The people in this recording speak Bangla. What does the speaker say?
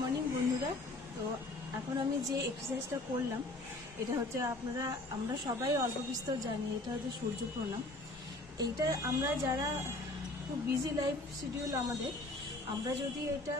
মর্নিং বন্ধুরা। তো এখন আমি যে এক্সারসাইজটা করলাম এটা হচ্ছে আমরা সবাই অল্প বিস্তর জানি, এটা হচ্ছে সূর্য প্রণাম। এইটা আমরা যারা খুব বিজি লাইফ শিডিউল আমাদের, আমরা যদি এটা